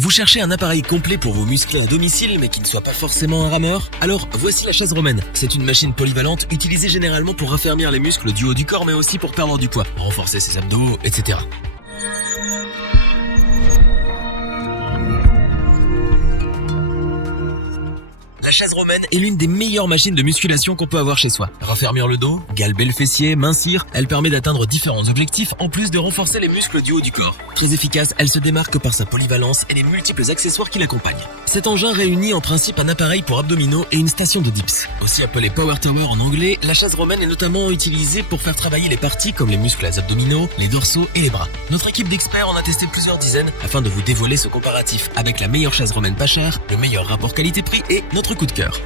Vous cherchez un appareil complet pour vous muscler à domicile mais qui ne soit pas forcément un rameur? Alors voici la chaise romaine. C'est une machine polyvalente utilisée généralement pour raffermir les muscles du haut du corps mais aussi pour perdre du poids, renforcer ses abdos, etc. La chaise romaine est l'une des meilleures machines de musculation qu'on peut avoir chez soi. Raffermir le dos, galber le fessier, mincir, elle permet d'atteindre différents objectifs en plus de renforcer les muscles du haut du corps. Très efficace, elle se démarque par sa polyvalence et les multiples accessoires qui l'accompagnent. Cet engin réunit en principe un appareil pour abdominaux et une station de dips. Aussi appelée Power Tower en anglais, la chaise romaine est notamment utilisée pour faire travailler les parties comme les muscles abdominaux, les dorsaux et les bras. Notre équipe d'experts en a testé plusieurs dizaines afin de vous dévoiler ce comparatif avec la meilleure chaise romaine pas chère, le meilleur rapport qualité-prix et notre coup de cœur.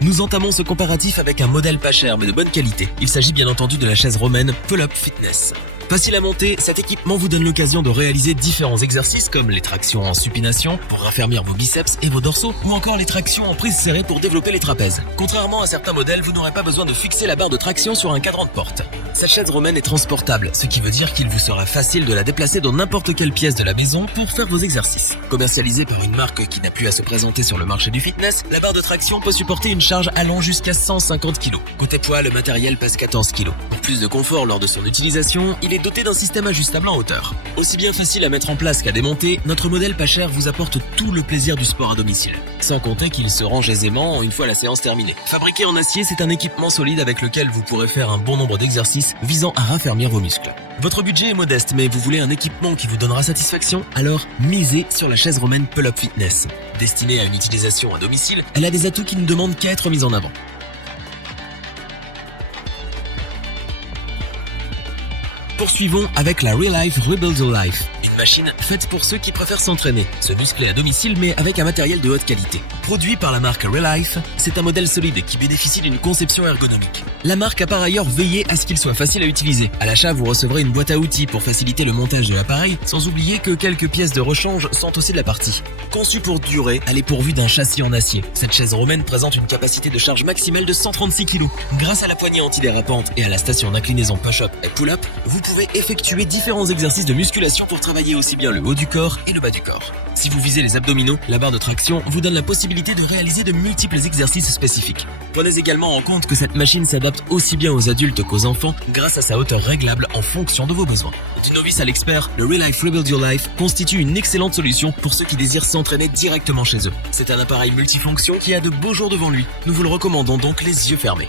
Nous entamons ce comparatif avec un modèle pas cher mais de bonne qualité. Il s'agit bien entendu de la chaise romaine Pull-Up Fitness. Facile à monter, cet équipement vous donne l'occasion de réaliser différents exercices comme les tractions en supination pour raffermir vos biceps et vos dorsaux ou encore les tractions en prise serrée pour développer les trapèzes. Contrairement à certains modèles, vous n'aurez pas besoin de fixer la barre de traction sur un cadran de porte. Cette chaise romaine est transportable, ce qui veut dire qu'il vous sera facile de la déplacer dans n'importe quelle pièce de la maison pour faire vos exercices. Commercialisée par une marque qui n'a plus à se présenter sur le marché du fitness, la barre de traction peut supporter une charge allant jusqu'à 150 kg. Côté poids, le matériel pèse 14 kg. Pour plus de confort lors de son utilisation, il est doté d'un système ajustable en hauteur. Aussi bien facile à mettre en place qu'à démonter, notre modèle pas cher vous apporte tout le plaisir du sport à domicile. Sans compter qu'il se range aisément une fois la séance terminée. Fabriqué en acier, c'est un équipement solide avec lequel vous pourrez faire un bon nombre d'exercices visant à raffermir vos muscles. Votre budget est modeste, mais vous voulez un équipement qui vous donnera satisfaction? Alors, misez sur la chaise romaine Pull-Up Fitness. Destinée à une utilisation à domicile, elle a des atouts qui ne demandent qu'à être mis en avant. Poursuivons avec la Relife Rebuild Your Life, une machine faite pour ceux qui préfèrent s'entraîner, se muscler à domicile mais avec un matériel de haute qualité. Produit par la marque Relife, c'est un modèle solide qui bénéficie d'une conception ergonomique. La marque a par ailleurs veillé à ce qu'il soit facile à utiliser. À l'achat, vous recevrez une boîte à outils pour faciliter le montage de l'appareil, sans oublier que quelques pièces de rechange sont aussi de la partie. Conçue pour durer, elle est pourvue d'un châssis en acier. Cette chaise romaine présente une capacité de charge maximale de 136 kg. Grâce à la poignée antidérapante et à la station d'inclinaison push-up et pull-up, vous pouvez effectuer différents exercices de musculation pour travailler aussi bien le haut du corps et le bas du corps. Si vous visez les abdominaux, la barre de traction vous donne la possibilité de réaliser de multiples exercices spécifiques. Prenez également en compte que cette machine s'adapte aussi bien aux adultes qu'aux enfants grâce à sa hauteur réglable en fonction de vos besoins. Du novice à l'expert, le Relife Rebuild Your Life constitue une excellente solution pour ceux qui désirent s'entraîner directement chez eux. C'est un appareil multifonction qui a de beaux jours devant lui. Nous vous le recommandons donc les yeux fermés.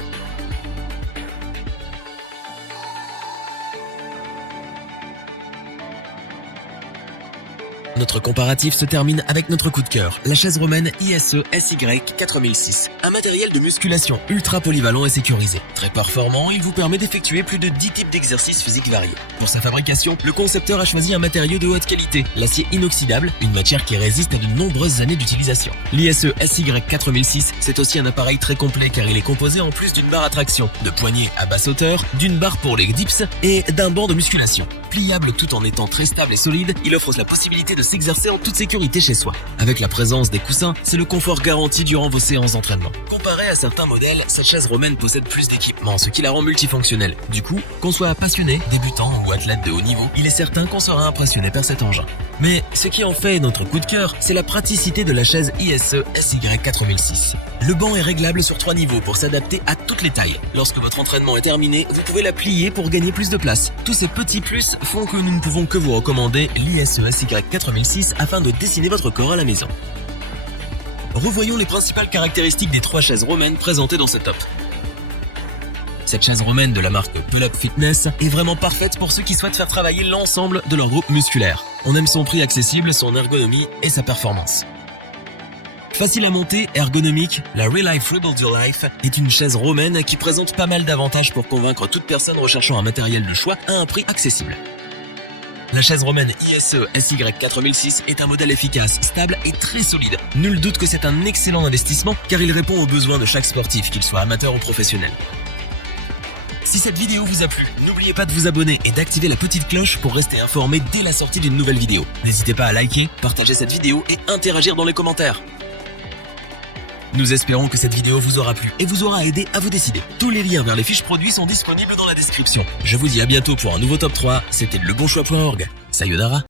Notre comparatif se termine avec notre coup de cœur, la chaise romaine ISE SY 4006. Un matériel de musculation ultra polyvalent et sécurisé. Très performant, il vous permet d'effectuer plus de 10 types d'exercices physiques variés. Pour sa fabrication, le concepteur a choisi un matériau de haute qualité, l'acier inoxydable, une matière qui résiste à de nombreuses années d'utilisation. L'ISE SY 4006, c'est aussi un appareil très complet car il est composé en plus d'une barre à traction, de poignées à basse hauteur, d'une barre pour les dips et d'un banc de musculation. Pliable tout en étant très stable et solide, il offre la possibilité de s'exercer en toute sécurité chez soi. Avec la présence des coussins, c'est le confort garanti durant vos séances d'entraînement. Comparé à certains modèles, cette chaise romaine possède plus d'équipements, ce qui la rend multifonctionnelle. Du coup, qu'on soit passionné, débutant ou athlète de haut niveau, il est certain qu'on sera impressionné par cet engin. Mais ce qui en fait notre coup de cœur, c'est la praticité de la chaise ISE SY 4006. Le banc est réglable sur 3 niveaux pour s'adapter à toutes les tailles. Lorsque votre entraînement est terminé, vous pouvez la plier pour gagner plus de place. Tous ces petits plus font que nous ne pouvons que vous recommander l'ISE SY 4006 afin de dessiner votre corps à la maison. Revoyons les principales caractéristiques des 3 chaises romaines présentées dans ce top. Cette chaise romaine de la marque Pull-Up Fitness est vraiment parfaite pour ceux qui souhaitent faire travailler l'ensemble de leur groupe musculaire. On aime son prix accessible, son ergonomie et sa performance. Facile à monter, ergonomique, la Relife Rebuild Your Life est une chaise romaine qui présente pas mal d'avantages pour convaincre toute personne recherchant un matériel de choix à un prix accessible. La chaise romaine ISE SY 4006 est un modèle efficace, stable et très solide. Nul doute que c'est un excellent investissement car il répond aux besoins de chaque sportif, qu'il soit amateur ou professionnel. Si cette vidéo vous a plu, n'oubliez pas de vous abonner et d'activer la petite cloche pour rester informé dès la sortie d'une nouvelle vidéo. N'hésitez pas à liker, partager cette vidéo et interagir dans les commentaires. Nous espérons que cette vidéo vous aura plu et vous aura aidé à vous décider. Tous les liens vers les fiches produits sont disponibles dans la description. Je vous dis à bientôt pour un nouveau top 3. C'était lebonchoix.org. Sayonara.